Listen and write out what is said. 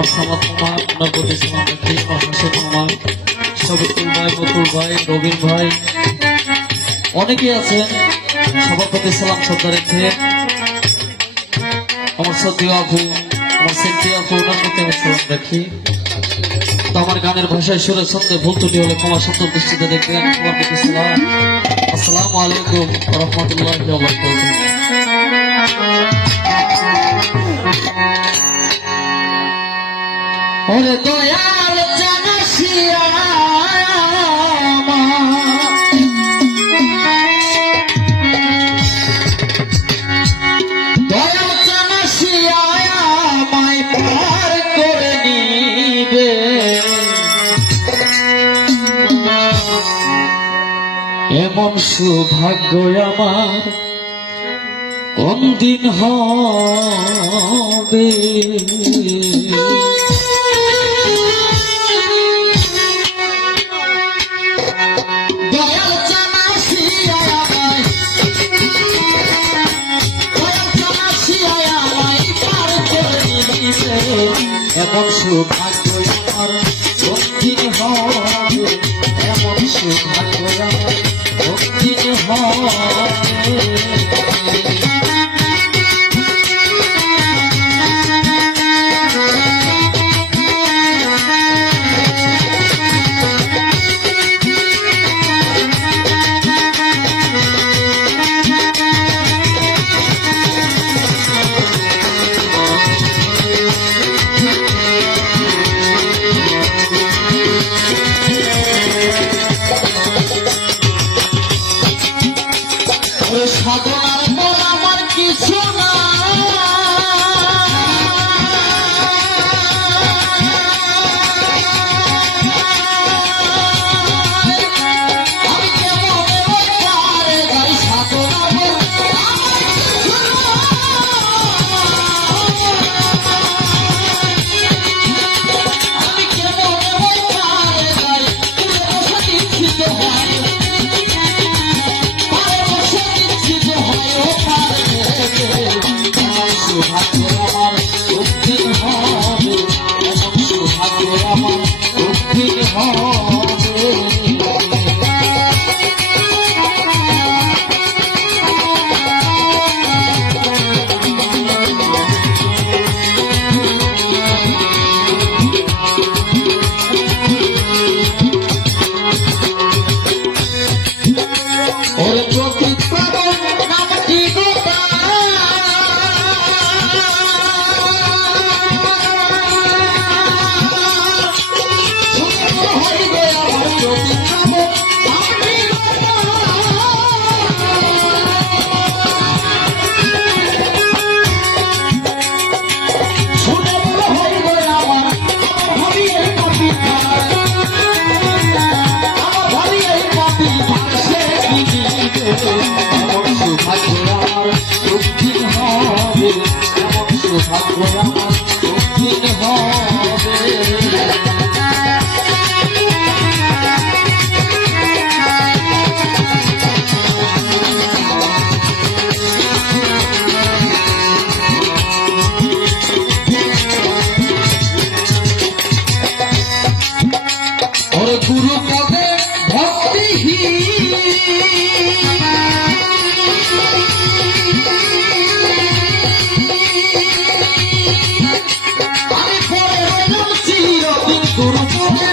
আমার সামাদ মামা, আপনার প্রতি সালাম রাখি, আমার হাসেম মামা, সবিতুল ভাই, বতুল ভাই, রবিন ভাই, অনেকেই আছেন, সবার প্রতি সালাম শ্রদ্ধা রেখে আমার সত্যিও আপু, আমার সেন্টি আপু, ওনার প্রতি আমি সালাম রাখি। তো আমার গানের ভাষায় সুরে ছন্দে ভুল ত্রুটি হলে ক্ষমা সত্য দৃষ্টিতে দেখবেন। সবার প্রতি সালাম। আসসালামু আলাইকুম ওয়া রাহমাতুল্লাহি ওয়া বারাকাতুহু। ওরে দয়াল জানাসিয়া দয়াল জানাসিয়া আমায় পার করে নিবে, এমন সৌভাগ্য আমার কোন দিন হবে। এমন সৌভাগ্য আমার কোনদিন হবে, এমন সৌভাগ্য আমার কোনদিন হবে। সাধনার পর আমার কিছু না, আমি কেমন পারে যাই সাধনার আমি কেমন পারে যাই দীক্ষিত হয় সৌভাগ্য আমার কঠিন হবে, এমন সৌভাগ্য আমার কঠিন হবে। ওরে প্রকৃত নামটি গোটা সৌভাগ্য আমার কঠিন হবে, এমন সৌভাগ্য আমার কঠিন হবে। ওরে গুরু পদে ভক্তিহীন আমি পরে চিরদিন গুরু পদে